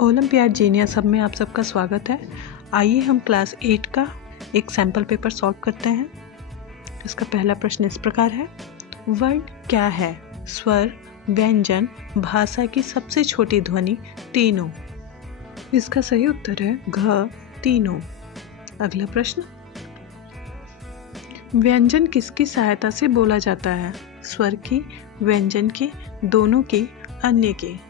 Olympiad genius सब में आप सबका स्वागत है। आइए हम क्लास 8 का एक सैम्पल पेपर सॉल्व करते हैं। इसका पहला प्रश्न इस प्रकार है, वर्ण क्या है? स्वर, व्यंजन, भाषा की सबसे छोटी ध्वनि, तीनों। इसका सही उत्तर है घ, तीनों। अगला प्रश्न, व्यंजन किसकी सहायता से बोला जाता है? स्वर की, व्यंजन की, दोनों की, अन्य की।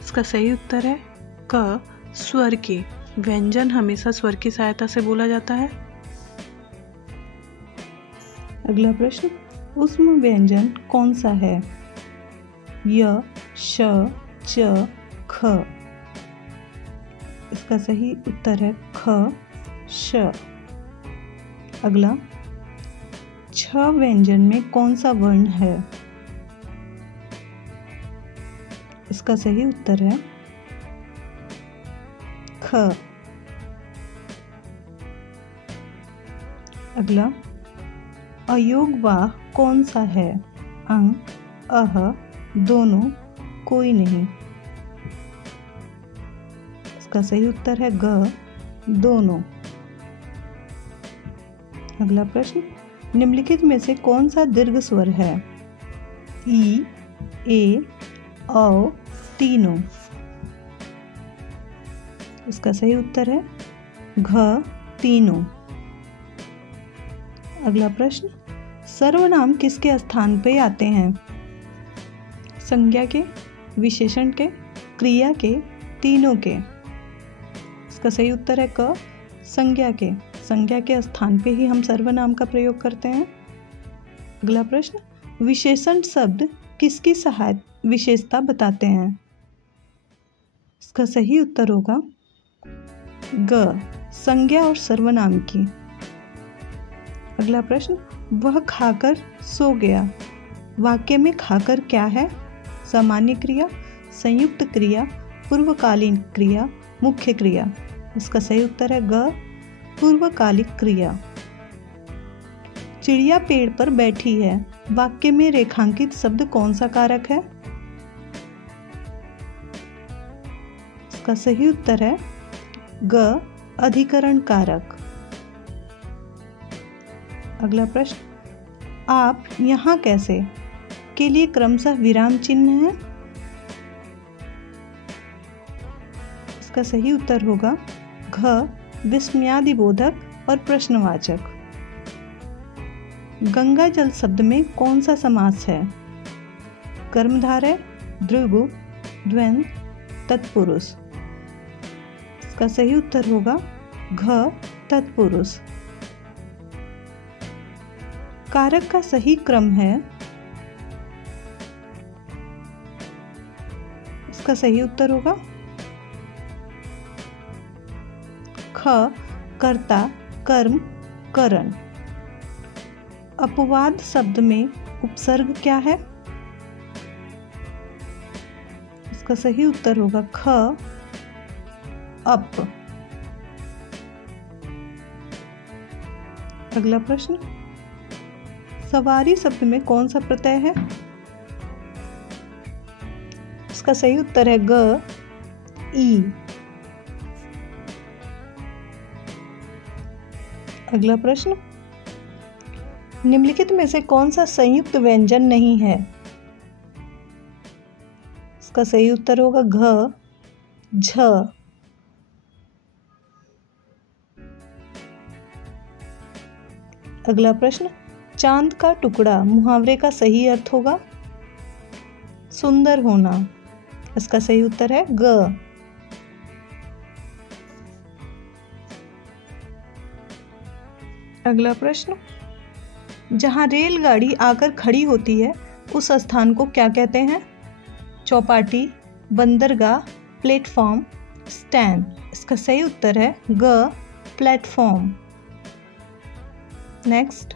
इसका सही उत्तर है क, स्वर की। व्यंजन हमेशा स्वर की सहायता से बोला जाता है। अगला प्रश्न, ऊष्म व्यंजन कौन सा है? य, श, च, ख। इसका सही उत्तर है ख, श। अगला, छ व्यंजन में कौन सा वर्ण है? इसका सही उत्तर है ख। अगला, अयोगवाह कौन सा है? अंग, अह, दोनों, कोई नहीं। इसका सही उत्तर है ग, दोनों। अगला प्रश्न, निम्नलिखित में से कौन सा दीर्घ स्वर है? ई, ए, औ, तीनों। इसका सही उत्तर है घ, तीनों। अगला प्रश्न, सर्वनाम किसके स्थान पे आते हैं? संज्ञा के, विशेषण के, क्रिया के, तीनों के। इसका सही उत्तर है क, संज्ञा के। संज्ञा के स्थान पे ही हम सर्वनाम का प्रयोग करते हैं। अगला प्रश्न, विशेषण शब्द किसकी सहायता विशेषता बताते हैं? इसका सही उत्तर होगा ग, संज्ञा और सर्वनाम की। अगला प्रश्न, वह खाकर सो गया। वाक्य में खाकर क्या है? सामान्य क्रिया, संयुक्त क्रिया, पूर्वकालीन क्रिया, मुख्य क्रिया। इसका सही उत्तर है ग, पूर्वकालिक क्रिया। चिड़िया पेड़ पर बैठी है। वाक्य में रेखांकित शब्द कौन सा कारक है? इसका सही उत्तर है ग, अधिकरण कारक। अगला प्रश्न, आप यहाँ कैसे के लिए क्रमशः विराम चिन्ह है। इसका सही उत्तर होगा घ, विस्मयादिबोधक और प्रश्नवाचक। गंगा जल शब्द में कौन सा समास है? कर्मधारय, द्विगु, द्वंद्व, तत्पुरुष। इसका सही उत्तर होगा घ, तत्पुरुष। कारक का सही क्रम है। इसका सही उत्तर होगा ख, कर्ता, कर्म, करण। अपवाद शब्द में उपसर्ग क्या है? इसका सही उत्तर होगा ख, अप। अगला प्रश्न, सवारी शब्द में कौन सा प्रत्यय है? इसका सही उत्तर है ग, ई। अगला प्रश्न, निम्नलिखित में से कौन सा संयुक्त व्यंजन नहीं है? इसका सही उत्तर होगा घ, झ। अगला प्रश्न, चांद का टुकड़ा मुहावरे का सही अर्थ होगा सुंदर होना। इसका सही उत्तर है ग। अगला प्रश्न, जहां रेलगाड़ी आकर खड़ी होती है उस स्थान को क्या कहते हैं? चौपाटी, बंदरगाह, प्लेटफॉर्म, स्टैंड। इसका सही उत्तर है ग, प्लेटफॉर्म। नेक्स्ट,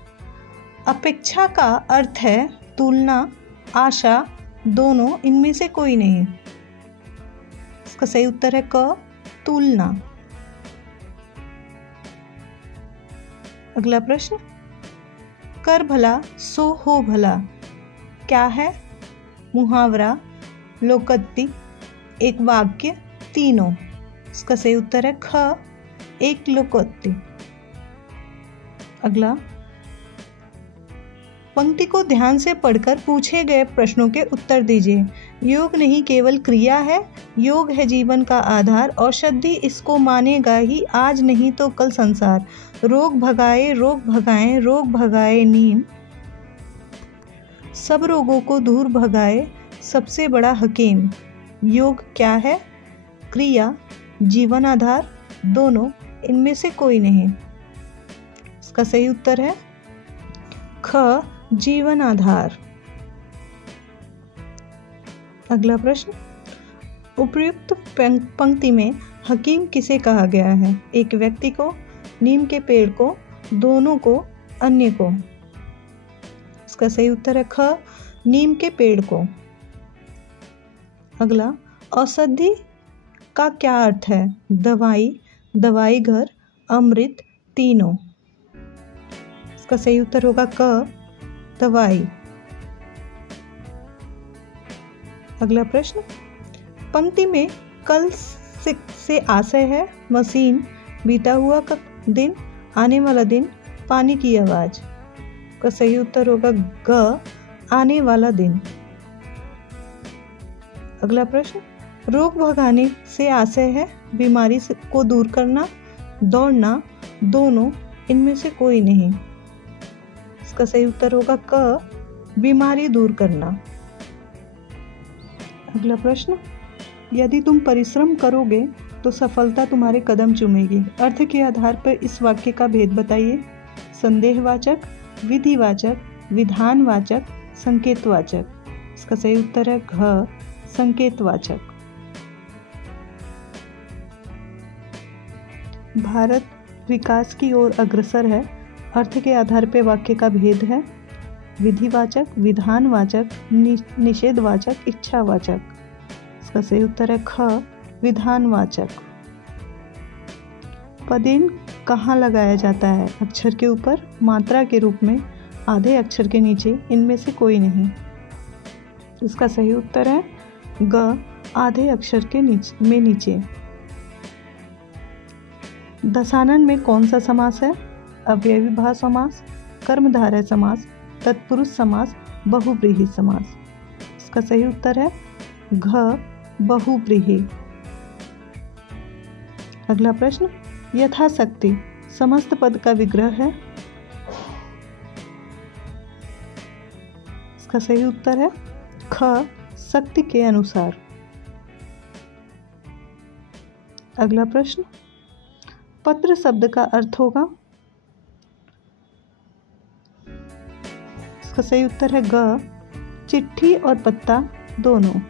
अपेक्षा का अर्थ है तुलना, आशा, दोनों, इनमें से कोई नहीं। इसका सही उत्तर है क, तुलना। अगला प्रश्न, कर भला सो हो भला क्या है? मुहावरा, लोकोक्ति, एक वाक्य, तीनों। इसका सही उत्तर है ख, एक लोकोक्ति। अगला, पंक्ति को ध्यान से पढ़कर पूछे गए प्रश्नों के उत्तर दीजिए। योग नहीं केवल क्रिया है, योग है जीवन का आधार, औषधि इसको मानेगा ही, आज नहीं तो कल संसार। रोग भगाए रोग भगाए नीम, सब रोगों को दूर भगाए सबसे बड़ा हकीम। योग क्या है? क्रिया, जीवन आधार, दोनों, इनमें से कोई नहीं। इसका सही उत्तर है ख, जीवन आधार। अगला प्रश्न, उपयुक्त पंक्ति में हकीम किसे कहा गया है? एक व्यक्ति को, नीम के पेड़ को, दोनों को, अन्य को। इसका सही उत्तर है ख, नीम के पेड़ को। अगला, औषधि का क्या अर्थ है? दवाई, दवाई घर, अमृत, तीनों। इसका सही उत्तर होगा क, दवाई। अगला प्रश्न, पंक्ति में कल से आशय है मशीन, बीता हुआ का दिन, आने वाला दिन, पानी की आवाज। का सही उत्तर होगा ग, आने वाला दिन। अगला प्रश्न, रोग भगाने से आशय है बीमारी को दूर करना, दौड़ना, दोनों, इनमें से कोई नहीं। इसका सही उत्तर होगा क, बीमारी दूर करना। अगला प्रश्न, यदि तुम परिश्रम करोगे तो सफलता तुम्हारे कदम चूमेगी। अर्थ के आधार पर इस वाक्य का भेद बताइए। संदेहवाचक, विधिवाचक, विधानवाचक, संकेतवाचक। इसका सही उत्तर है घ, संकेतवाचक। भारत विकास की ओर अग्रसर है। अर्थ के आधार पर वाक्य का भेद है विधिवाचक, विधानवाचक, निषेधवाचक, इच्छावाचक। इसका सही उत्तर है ख, विधानवाचक। पदेन कहाँ लगाया जाता है? अक्षर के ऊपर, मात्रा के रूप में, आधे अक्षर के नीचे, इनमें से कोई नहीं। इसका सही उत्तर है ग, आधे अक्षर के नीचे। दशानन में कौन सा समास है? अव्ययीभाव समास, कर्मधारय समास, तत्पुरुष समास, बहुव्रीहि समास। इसका सही उत्तर है घ, बहुव्रीहि। अगला प्रश्न, यथाशक्ति समस्त पद का विग्रह है। इसका सही उत्तर है ख, शक्ति के अनुसार। अगला प्रश्न, पत्र शब्द का अर्थ होगा। इसका सही उत्तर है ग, चिट्ठी और पत्ता, दोनों।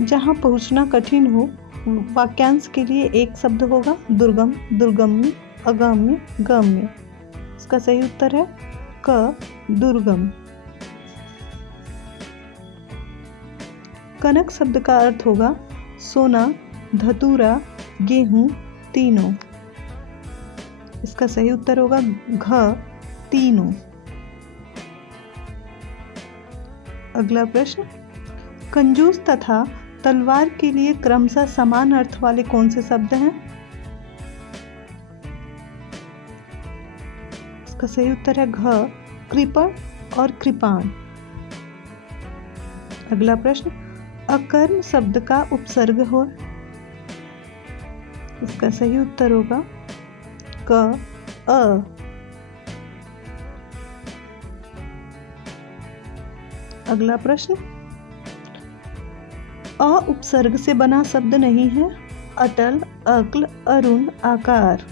जहां पहुंचना कठिन हो, वाक्यांश के लिए एक शब्द होगा दुर्गम, दुर्गम्य, अगम्य, गम्य। इसका सही उत्तर है क, दुर्गम। कनक शब्द का अर्थ होगा सोना, धतूरा, गेहूं, तीनों। इसका सही उत्तर होगा घ, तीनों। अगला प्रश्न, कंजूस तथा तलवार के लिए क्रमशः समान अर्थ वाले कौन से शब्द हैं? इसका सही उत्तर है घ, कृपण और कृपाण। अगला प्रश्न, अकर्म शब्द का उपसर्ग हो। इसका सही उत्तर होगा क, अ। अगला प्रश्न, अ उपसर्ग से बना शब्द नहीं है। अटल, अक्ल, अरुण, आकार।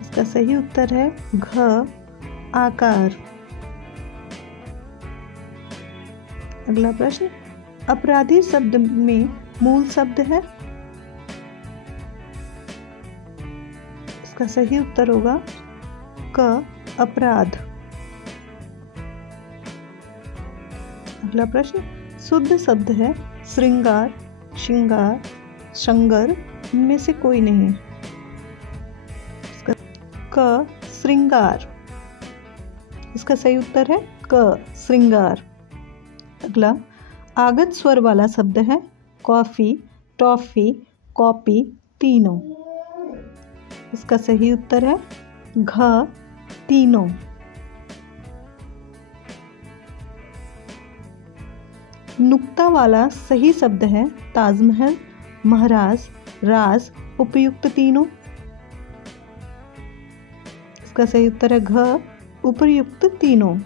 इसका सही उत्तर है घ, आकार। अगला प्रश्न, अपराधी शब्द में मूल शब्द है। इसका सही उत्तर होगा क, अपराध। अगला प्रश्न, शुद्ध शब्द है श्रृंगार, श्रृंगार, शंगर, इनमें से कोई नहीं। क, श्रृंगार। इसका सही उत्तर है क श्रृंगार। अगला आगत स्वर वाला शब्द है कॉफी, टॉफी, कॉपी, तीनों। इसका सही उत्तर है घ तीनों। नुक्ता वाला सही शब्द है ताजमहल, महाराज, राज, उपयुक्त तीनों। इसका सही उत्तर है घ उपर्युक्त तीनों।